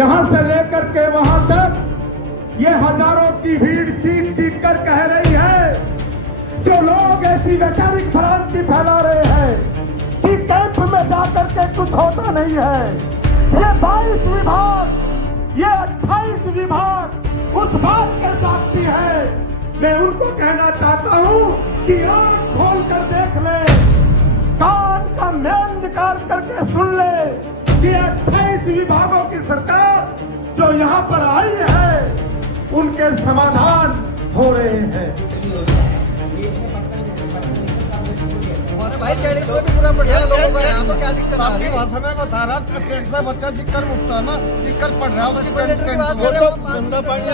यहां से लेकर के वहां तक ये हजारों की भीड़ चीख चीख कर कह रही है, जो लोग ऐसी वैचारिक भ्रांति फैला रहे हैं कि कैंप में जाकर के कुछ होता नहीं है। ये 22 विभाग, ये 28 विभाग उस बात के साक्षी है। मैं उनको कहना चाहता हूं कि आंख खोल कर देख ले, कान का मेल निकाल करके सुन ले कि 28 विभागों की सरकार जो यहाँ पर आई है उनके समाधान हो रहे हैं। भाई 40 में भी पूरा पढ़ रहा लोगों का यहाँ तो क्या दिक्कत आ रही है? भाषा में बता रहा प्रत्येक से बच्चा जिक्र मुक्त है ना, जिक्र पढ़ रहा है। की बात कर रहे हो गंदा पानी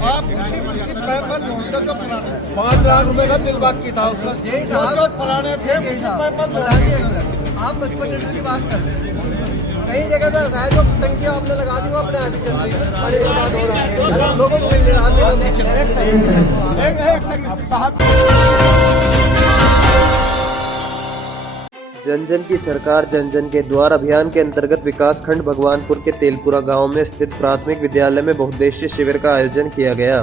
आप उसी पैप पर जोड़ते जो पुराने 5 लाख रुपए का बिल बाकी था उसका। यही जो जो पुराने थे यही उसी साहब पैप पर बताइए, आप 55 लीटर की बात कर रहे हैं। कई जगह तो ऐसा है जो टंकियां आपने लगा दी वो अपने आप ही चल रही है, बड़े बर्बाद हो रहा है, लोगों को मिल रहा है। एक सेकंड साहब, जन जन की सरकार जन जन के द्वार अभियान के अंतर्गत विकासखंड भगवानपुर के तेलपुरा गांव में स्थित प्राथमिक विद्यालय में बहुउद्देशीय शिविर का आयोजन किया गया।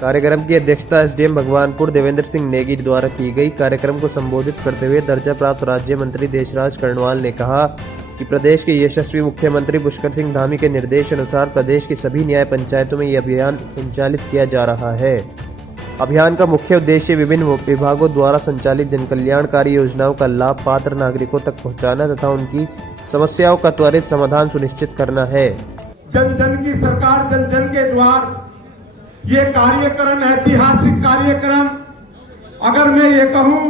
कार्यक्रम की अध्यक्षता एसडीएम भगवानपुर देवेंद्र सिंह नेगी द्वारा की गई। कार्यक्रम को संबोधित करते हुए दर्जा प्राप्त राज्य मंत्री देशराज कर्णवाल ने कहा कि प्रदेश के यशस्वी मुख्यमंत्री पुष्कर सिंह धामी के निर्देश अनुसार प्रदेश की सभी न्याय पंचायतों में ये अभियान संचालित किया जा रहा है। अभियान का मुख्य उद्देश्य विभिन्न विभागों द्वारा संचालित जन कल्याणकारी योजनाओं का लाभ पात्र नागरिकों तक पहुंचाना तथा उनकी समस्याओं का त्वरित समाधान सुनिश्चित करना है। जन जन की सरकार जन जन के द्वार, ये कार्यक्रम ऐतिहासिक कार्यक्रम, अगर मैं ये कहूं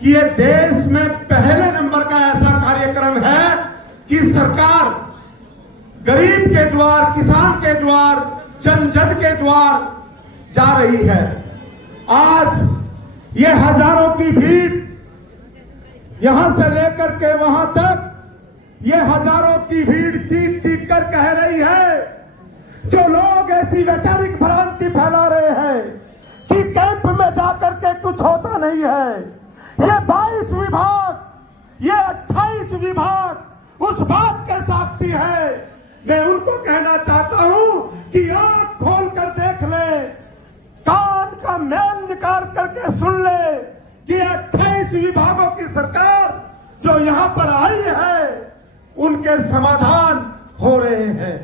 कि ये देश में पहले नंबर का ऐसा कार्यक्रम है कि सरकार गरीब के द्वार, किसान के द्वार, जन जन के द्वार जा रही है। आज ये हजारों की भीड़ यहां से लेकर के वहां तक ये हजारों की भीड़ चीख चीख कर कह रही है, जो लोग ऐसी वैचारिक भ्रांति फैला रहे हैं कि कैंप में जाकर के कुछ होता नहीं है। ये 22 विभाग, ये 28 विभाग उस बात के साक्षी है। मैं उनको कहना चाहता हूं कि आंख खोल कर देख ले, कान का मेल निकाल करके सुन ले कि 28 विभागों की सरकार जो यहाँ पर आई है उनके समाधान हो रहे हैं।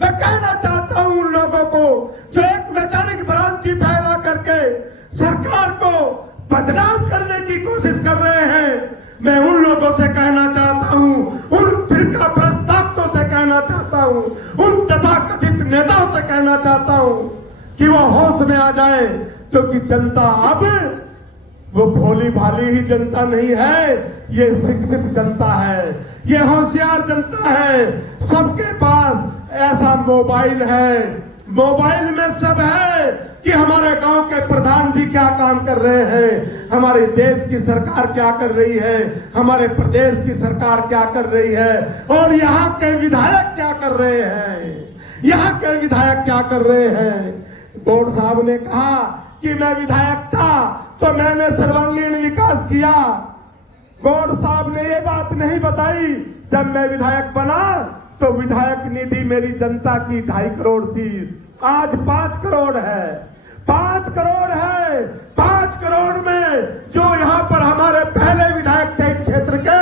मैं कहना चाहता हूं उन लोगों को जो एक वैचारिक भ्रांति फैला करके सरकार को बदनाम करने की कोशिश कर रहे हैं। मैं उन लोगों से कहना चाहता हूं, उन फिरका प्रस्तावकों से कहना चाहता हूं, उन तथाकथित नेताओं से कहना चाहता हूं कि वो होश में आ जाए, क्योंकि जनता अब वो भोली भाली ही जनता नहीं है, ये शिक्षित जनता है, ये होशियार जनता है। सबके पास ऐसा मोबाइल है, मोबाइल में सब है कि हमारे गांव के प्रधान जी क्या काम कर रहे हैं, हमारे देश की सरकार क्या कर रही है, हमारे प्रदेश की सरकार क्या कर रही है, और यहाँ के विधायक क्या कर रहे हैं, यहाँ के विधायक क्या कर रहे हैं। गौड़ साहब ने कहा कि मैं विधायक था तो मैंने सर्वांगीण विकास किया। गौड़ साहब ने ये बात नहीं बताई, जब मैं विधायक बना तो विधायक निधि मेरी जनता की 2.5 करोड़ थी, आज 5 करोड़ है। 5 करोड़ है। 5 करोड़ में जो यहाँ पर हमारे पहले विधायक थे क्षेत्र के,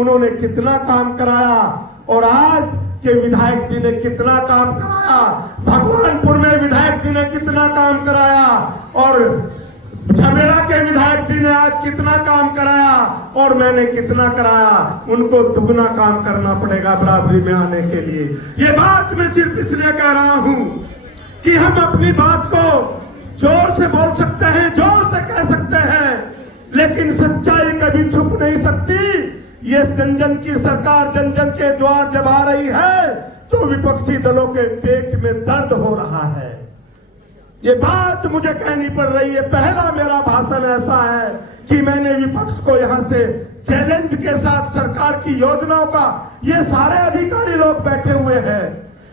उन्होंने कितना काम कराया, और आज के विधायक जी ने कितना काम कराया, भगवानपुर में विधायक जी ने कितना काम कराया, और झमेरा के विधायक जी ने आज कितना काम कराया, और मैंने कितना कराया। उनको दुगना काम करना पड़ेगा बराबरी में आने के लिए। ये बात मैं सिर्फ इसलिए कह रहा हूं कि हम अपनी बात को जोर से बोल सकते हैं, जोर से कह सकते हैं, लेकिन सच्चाई कभी छुप नहीं सकती। ये जन जन की सरकार जन जन के द्वार जब आ रही है तो विपक्षी दलों के पेट में दर्द हो रहा है। ये बात मुझे कहनी पड़ रही है। पहला मेरा भाषण ऐसा है कि मैंने विपक्ष को यहाँ से चैलेंज के साथ सरकार की योजनाओं का, ये सारे अधिकारी लोग बैठे हुए हैं,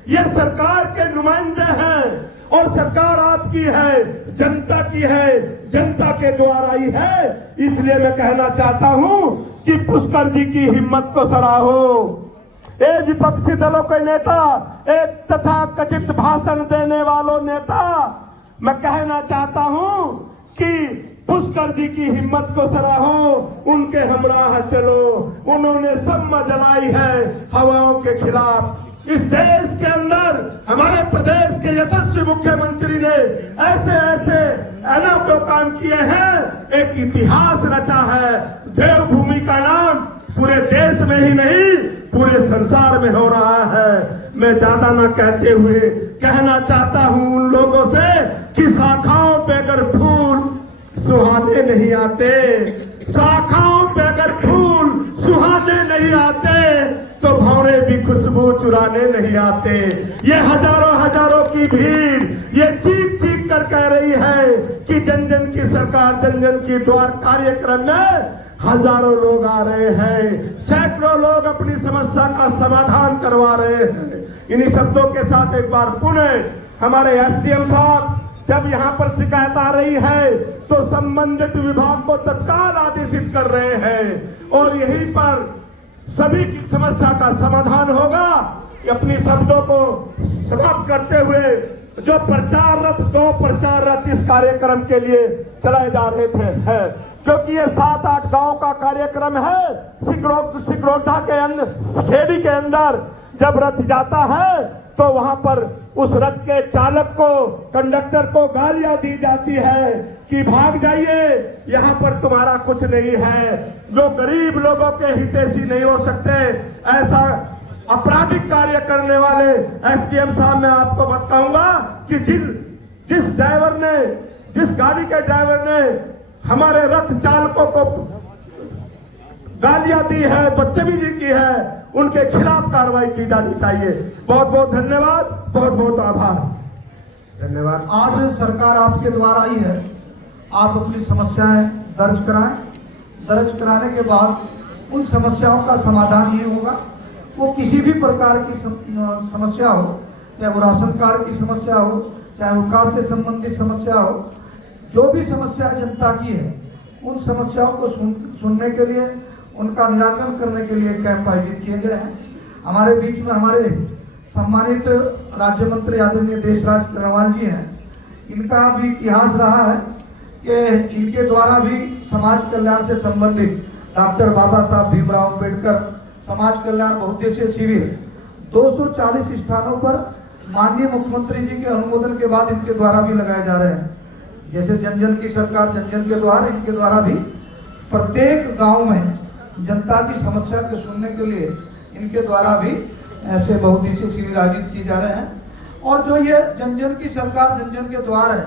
ये सरकार के नुमाइंदे हैं, और सरकार आपकी है, जनता की है, जनता के द्वारा ही है। इसलिए मैं कहना चाहता हूं कि पुष्कर जी की हिम्मत को सराहो। एक विपक्षी दलों के नेता, एक तथाकथित भाषण देने वालों नेता, मैं कहना चाहता हूं कि पुष्कर जी की हिम्मत को सराहो, उनके हमराह चलो। उन्होंने सम्मा जलाई है हवाओं के खिलाफ। इस देश के अंदर हमारे प्रदेश के यशस्वी मुख्यमंत्री ने ऐसे ऐसे अनोखे काम किए हैं, एक इतिहास रचा है। देवभूमि का नाम पूरे देश में ही नहीं पूरे संसार में हो रहा है। मैं ज्यादा न कहते हुए कहना चाहता हूं उन लोगों से कि शाखाओं पे अगर फूल सुहाने नहीं आते, शाखाओं पे अगर फूल सुहाने नहीं आते, तो भौरे भी खुशबू चुराने नहीं आते। ये हजारों हजारों की भीड़ ये चीख चीख कर कह रही है कि जन जन की सरकार, जन जन की द्वार कार्यक्रम में हजारों लोग आ रहे हैं, सैकड़ों लोग अपनी समस्या का समाधान करवा रहे हैं। इन्हीं शब्दों के साथ एक बार पुनः हमारे एसडीएम साहब जब यहाँ पर शिकायत आ रही है तो संबंधित विभाग को तत्काल आदेशित कर रहे हैं और यहीं पर सभी की समस्या का समाधान होगा। अपनी शब्दों को समाप्त करते हुए जो प्रचार रथ, 2 प्रचार रथ इस कार्यक्रम के लिए चलाए जा रहे थे है, क्योंकि ये 7-8 गांव का कार्यक्रम है। सिकरोटा के अंदर, खेड़ी के अंदर जब रथ जाता है तो वहां पर उस रथ के चालक को, कंडक्टर को गालियां दी जाती है कि भाग जाइए, यहाँ पर तुम्हारा कुछ नहीं है। जो गरीब लोगों के हितैषी नहीं हो सकते, ऐसा आपराधिक कार्य करने वाले एसडीएम साहब मैं आपको बताऊंगा कि जिस ड्राइवर ने, जिस गाड़ी के ड्राइवर ने हमारे रथ चालकों को गालियां दी है, बदतमीजी की है, उनके खिलाफ कार्रवाई की जानी चाहिए। बहुत बहुत धन्यवाद, बहुत बहुत आभार। धन्यवाद। आज सरकार आपके द्वारा ही है, आप अपनी समस्याएं दर्ज कराएं। दर्ज कराने के बाद उन समस्याओं का समाधान ये होगा, वो किसी भी प्रकार की समस्या हो, चाहे वो राशन कार्ड की समस्या हो, चाहे विकास से संबंधित समस्या हो, जो भी समस्या जनता की है, उन समस्याओं को सुनने के लिए, उनका निराकरण करने के लिए कैंप आयोजित किए गए हैं। हमारे बीच में हमारे सम्मानित राज्य मंत्री आदरणीय देशराज कनवाल जी हैं। इनका भी इतिहास रहा है कि इनके द्वारा भी समाज कल्याण से संबंधित डॉक्टर बाबा साहब भीमराव अम्बेडकर समाज कल्याण बहुउद्देशीय शिविर 240 स्थानों पर माननीय मुख्यमंत्री जी के अनुमोदन के बाद इनके द्वारा भी लगाए जा रहे हैं। जैसे जन जन की सरकार, जन जन के द्वार, इनके द्वारा भी प्रत्येक गांव में जनता की समस्या को सुनने के लिए इनके द्वारा भी ऐसे बहुउद्देशीय शिविर आयोजित किए जा रहे हैं। और जो ये जन जन की सरकार, जन जन के द्वार है,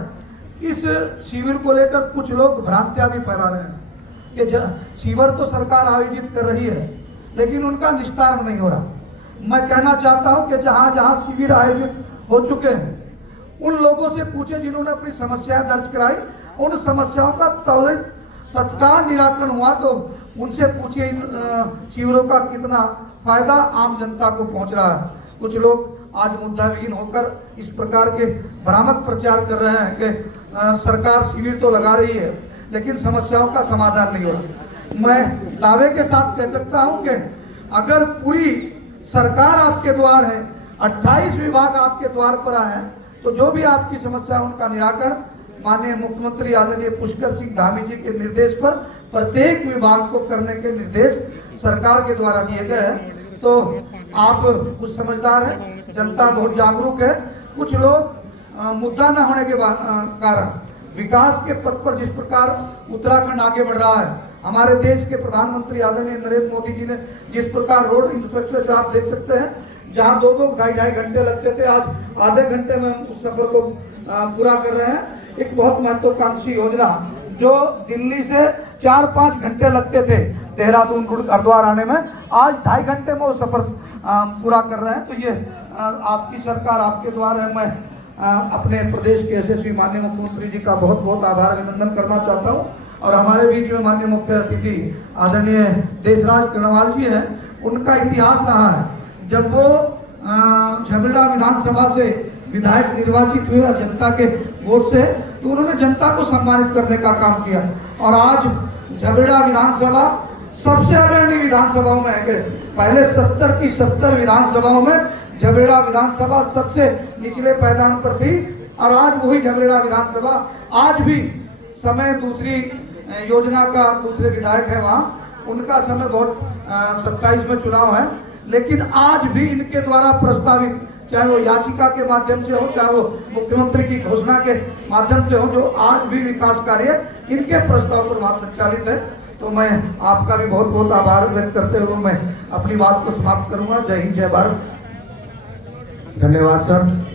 इस शिविर को लेकर कुछ लोग भ्रांतियां भी फैला रहे हैं कि शिविर तो सरकार आयोजित कर रही है लेकिन उनका निस्तारण नहीं हो रहा। मैं कहना चाहता हूं कि जहां जहां शिविर आयोजित हो चुके हैं उन लोगों से पूछे जिन्होंने अपनी समस्याएं दर्ज कराई, उन समस्याओं का तत्काल निराकरण हुआ तो उनसे पूछिए इन शिविरों का कितना फायदा आम जनता को पहुंच रहा है। कुछ लोग आज मुद्दाविहीन होकर इस प्रकार के भ्रामक प्रचार कर रहे हैं कि सरकार शिविर तो लगा रही है लेकिन समस्याओं का समाधान नहीं हो रहा। मैं दावे के साथ कह सकता हूं कि अगर पूरी सरकार आपके द्वार है, 28 विभाग आपके द्वार पर आए हैं, तो जो भी आपकी समस्या उनका निराकरण माननीय मुख्यमंत्री आदरणीय पुष्कर सिंह धामी जी के निर्देश पर प्रत्येक विभाग को करने के निर्देश सरकार के द्वारा दिए गए हैं। तो आप कुछ समझदार हैं, जनता बहुत जागरूक है। कुछ लोग मुद्दा न होने के कारण विकास के पथ पर जिस प्रकार उत्तराखंड आगे बढ़ रहा है, हमारे देश के प्रधानमंत्री आदरणीय नरेंद्र मोदी जी ने जिस प्रकार रोड इंफ्रास्ट्रक्चर आप देख सकते हैं, जहां 2-2 ढाई घंटे लगते थे, आज आधे घंटे में उस सफर को पूरा कर रहे हैं। एक बहुत महत्वाकांक्षी योजना जो दिल्ली से 4-5 घंटे लगते थे देहरादून हरिद्वार आने में, आज 2.5 घंटे में वो सफर पूरा कर रहे हैं। तो ये आपकी सरकार आपके द्वार है। मैं अपने प्रदेश के यशस्वी माननीय मुख्यमंत्री जी का बहुत बहुत आभार अभिनंदन करना चाहता हूँ। और हमारे बीच में माननीय मुख्य अतिथि आदरणीय देशराज कनवाल जी हैं। उनका इतिहास रहा है, जब वो झगड़ा विधानसभा से विधायक निर्वाचित हुए जनता के वोट से, तो उन्होंने जनता को सम्मानित करने का काम किया। और आज झबेड़ा विधानसभा सबसे अग्रणी विधानसभाओं में है। पहले 70 की 70 विधानसभाओं में झबेड़ा विधानसभा सबसे निचले पायदान पर थी, और आज वही झबेड़ा विधानसभा आज भी समय दूसरी योजना का दूसरे विधायक है वहाँ, उनका समय बहुत 27 में चुनाव है, लेकिन आज भी इनके द्वारा प्रस्तावित, चाहे वो याचिका के माध्यम से हो, चाहे वो मुख्यमंत्री की घोषणा के माध्यम से हो, जो आज भी विकास कार्य इनके प्रस्ताव पर वहाँ संचालित है। तो मैं आपका भी बहुत बहुत आभार व्यक्त करते हुए मैं अपनी बात को समाप्त करूंगा। जय हिंद, जय भारत। धन्यवाद सर।